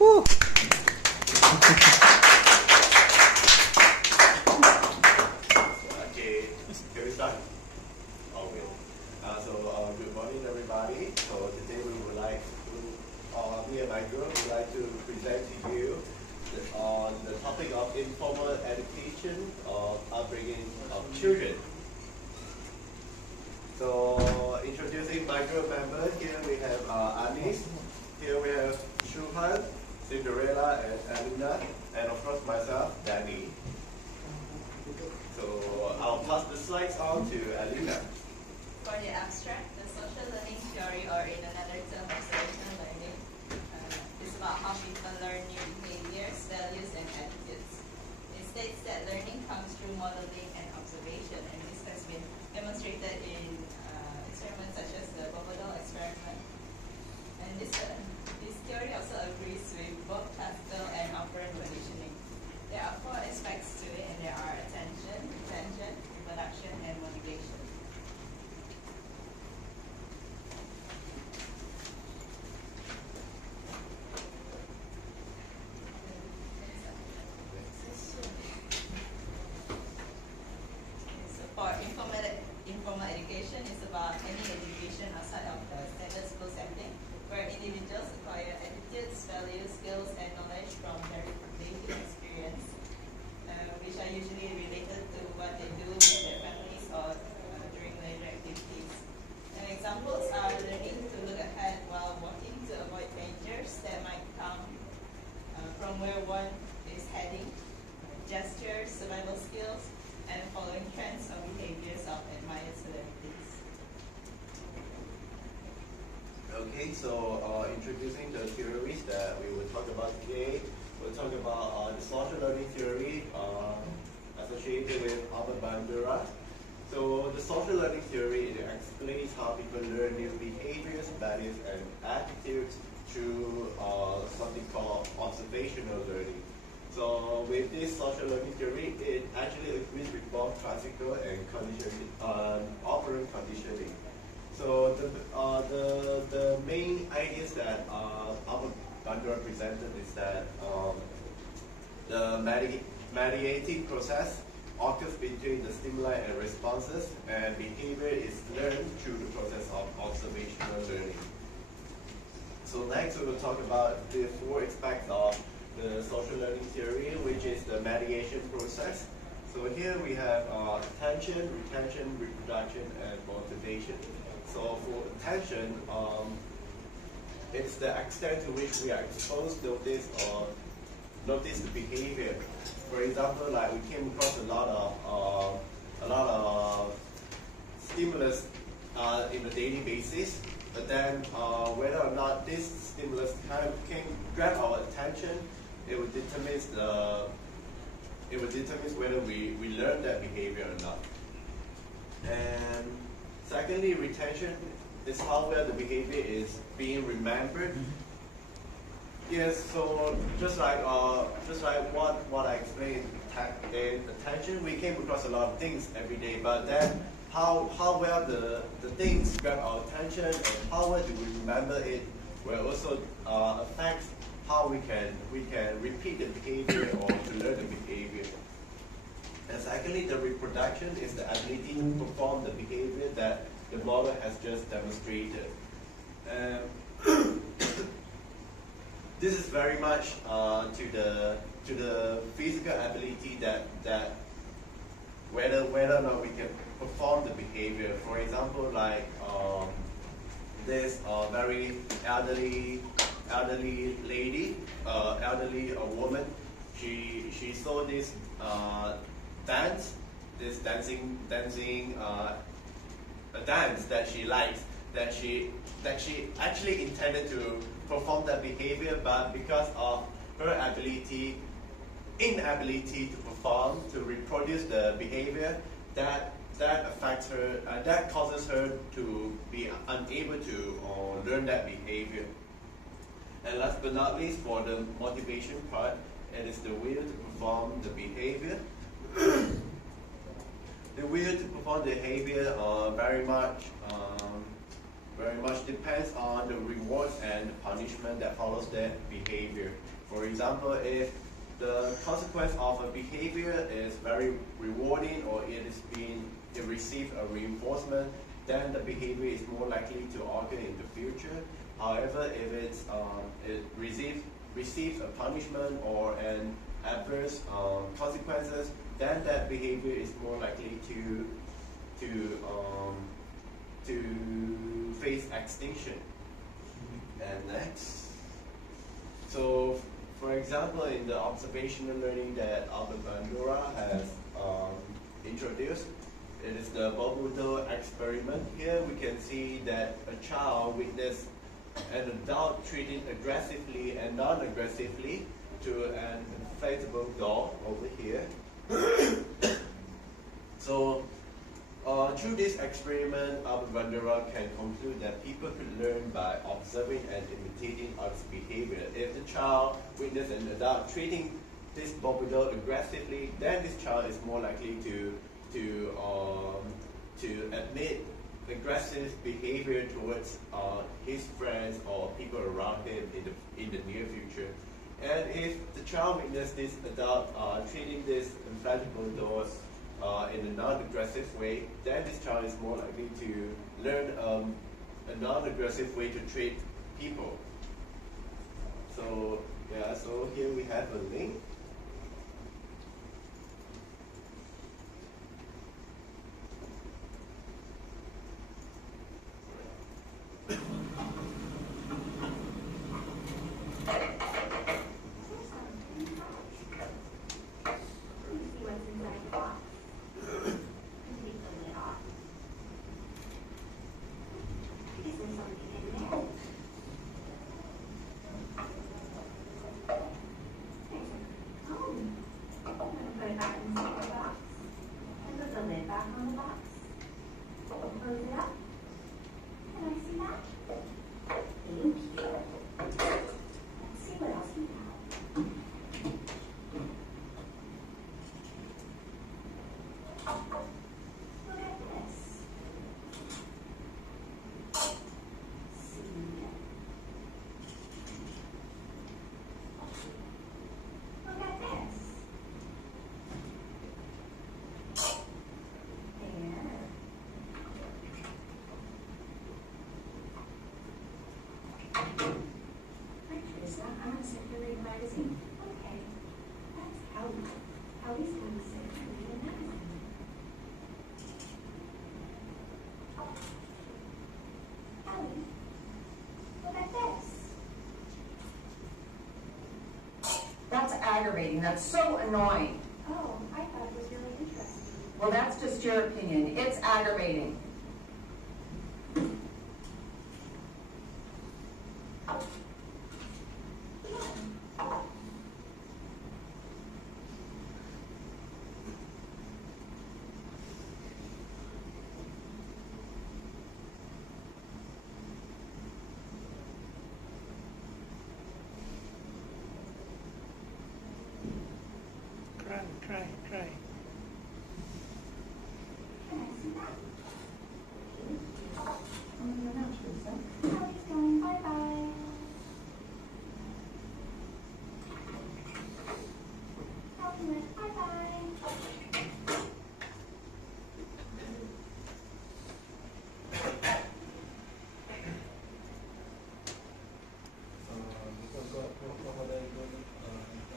Woo. Okay, can we start? Okay. Good morning, everybody. So today we would like to, me and my group would like to present to you on the topic of informal education of upbringing of children. So introducing my group members, here we have Anis, here we have Loh Xu Hang, Cinderella and Eleena, and of course myself, Danny. So I'll pass the slides on to Eleena. For the abstract, the social learning theory, or in another term, observational learning, is about how people learn new behaviors, values, and attitudes. It states that learning comes through modeling and observation, and this has been demonstrated in experiments such as the Bartholomew experiment. And this theory also agrees with both classical and operant conditioning. There are four aspects to it, and there are attention, retention, reproduction, and motivation. So for informal education, it's about any education outside of the standard school setting, where individuals acquire attitudes, values, skills, and knowledge from their daily experience, which are usually related to what they do with their families or during leisure activities. And examples are learning to look ahead while walking to avoid dangers that might come from where one is heading, gestures, survival skills, and following trends or behaviors of admired celebrities. Okay, so introducing the theories that we will talk about today. We'll talk about the social learning theory associated with Albert Bandura. So the social learning theory, it explains how people learn new behaviors, values, and attitudes through something called observational learning. So with this social learning theory, it actually agrees with both classical and conditioning, operant conditioning. So the main ideas that Albert Bandura presented is that the mediating process occurs between the stimuli and responses, and behavior is learned through the process of observational learning. So next we will talk about the four aspects of the social learning theory, which is the mediation process. So here we have attention, retention, reproduction, and motivation. So for attention, it's the extent to which we are exposed to notice the behavior. For example, like we came across a lot of stimulus in a daily basis, but then whether or not this stimulus can grab our attention, it would determine whether we learn that behavior or not. And secondly, retention is how well the behavior is being remembered. Yes, so just like what I explained in attention, we came across a lot of things every day, but then how well the things grab our attention and how well do we remember it will also affect how we can repeat the behavior or to learn the behavior. And secondly, the reproduction is the ability to perform the behavior that the model has just demonstrated. This is very much to the physical ability that whether or not we can perform the behavior. For example, like this very elderly lady, elderly woman. She saw this dancing a dance that she likes, that she actually intended to perform that behavior, but because of her inability to perform, to reproduce the behavior, that affects her, that causes her to be unable to learn that behavior. And last but not least, for the motivation part, it is the will to perform the behavior. The will to perform the behavior very much very much depends on the rewards and punishment that follows that behavior. For example, if the consequence of a behavior is very rewarding, or it receives a reinforcement, then the behavior is more likely to occur in the future. However, if it receives a punishment or an adverse consequences, then that behavior is more likely to face extinction. And next, so for example, in the observational learning that Albert Bandura has introduced, it is the bubble experiment. Here we can see that a child witnessed an adult treating aggressively and non-aggressively to an inflatable doll over here. So through this experiment, Albert Bandura can conclude that people could learn by observing and imitating others' behavior. If the child witnessed an adult treating this bubble doll aggressively, then this child is more likely to admit aggressive behavior towards his friends or people around him in the near future. And if the child witnessed this adult treating this inflatable doll in a non-aggressive way, then this child is more likely to learn a non-aggressive way to treat people. So yeah, so here we have a link. That's aggravating. That's so annoying. Oh, I thought it was really interesting. Well, that's just your opinion. It's aggravating. Cry. Can I see that? Ellie's going. Bye-bye. Ellie went. Bye-bye.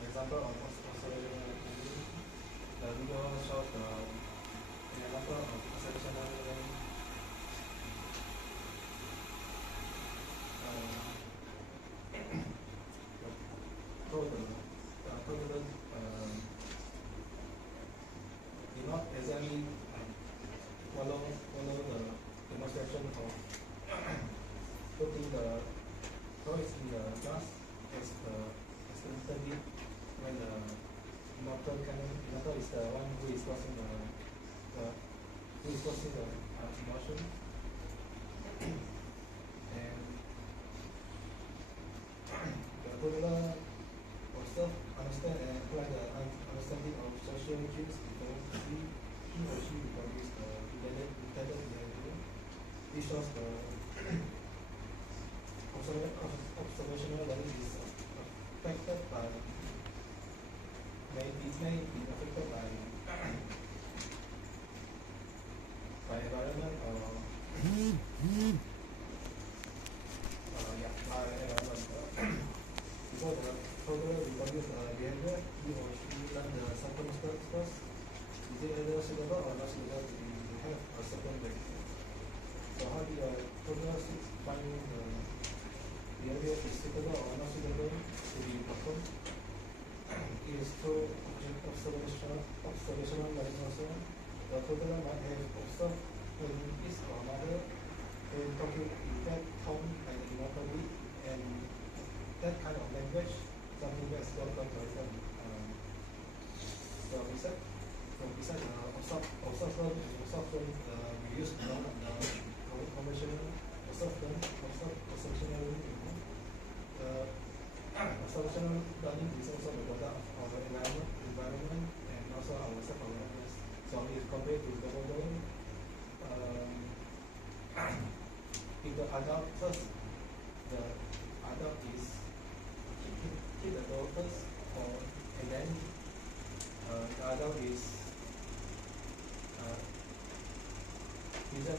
Example of observational learning. The video shows an example of observational learning. Toddler did not exactly follow the demonstration of putting the toys in the glass as the experimental did. When the motor is the one who is causing the emotion, and the toddler observe, understand, and apply the understanding of social cues before he or she reproduces the intended behavior. This shows the observational learning is affected by, may be affected by environment or by environment. Before the toddler reproduce behavior, he or she learn the circumstances first. Is it either suitable or not suitable to have a certain way? So how do a toddler find the behavior is suitable or not suitable to be performed? It is through observational learning also. The toddler might have observed when his or mother when talking in that tone and immorally, and that kind of language, something that's welcome to them. So besides observation, we use the conventional observational learning is also the product of our environment and also our self-awareness. So if compared to the model, if the adult first, the adult is hit the door first, and then the adult is the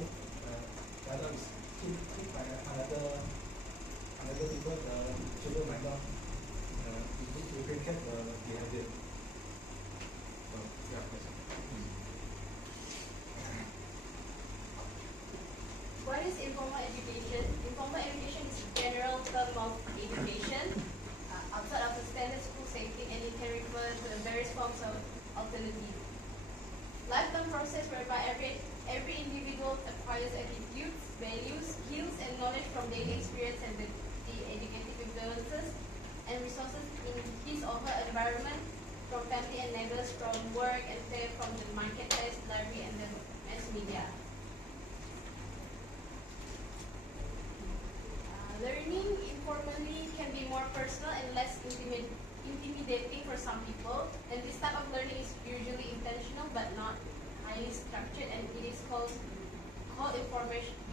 adult is hit by another people, the children might not replicate the behavior. So yeah, that's it. What is informal education? Informal education is a general term of education outside of the standard school setting, and it can refer to various forms of alternative. Lifetime process whereby every individual acquires attitudes, values, skills, and knowledge from daily experience and the educative influences and resources in his or her environment, from family and neighbors, from work and play, from the marketplace, library, and the mass media. Learning informally can be more personal and less intimidating for some people, and this type of learning is usually intentional but not highly structured, and it is called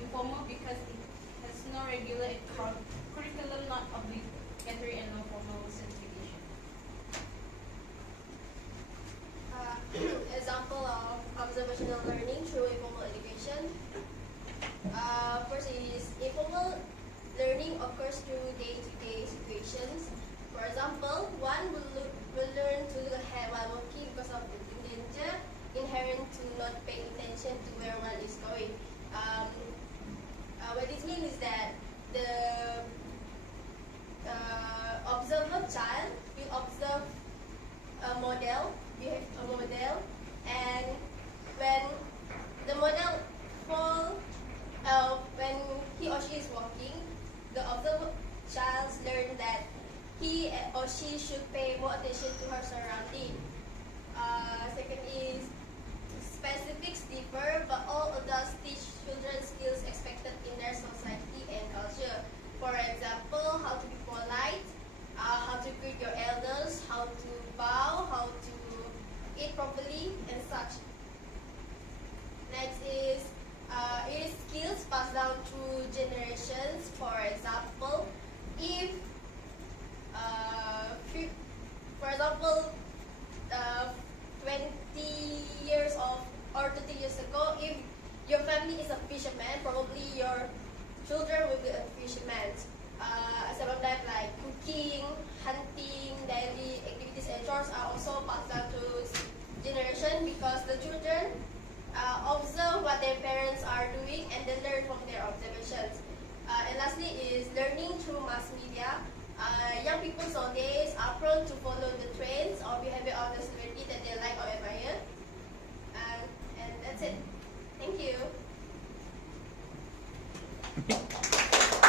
informal because it has no regular curriculum, not obligatory, and no formal certification. Example of observational learning through informal education. First is informal learning occurs through day-to-day situations. For example, one will learn to look ahead while walking because of the danger inherent to not paying attention to where one is going. What this means is that the observer child will observe a model, and when the model when he or she is walking, the observer child learns that he or she should pay more attention to her surrounding. Second is specifics differ, but all adults teach children skills expected in their society and culture. For example, how to be polite, how to greet your elders, how to bow, how to eat properly, and such. Next is it is skills passed down through generations. For example, if 20 years or 30 years ago, if your family is a fisherman, probably your children will be a fisherman. Some of them like cooking, hunting, daily activities and chores are also passed down to generation because the children observe what their parents are doing and then learn from their observation.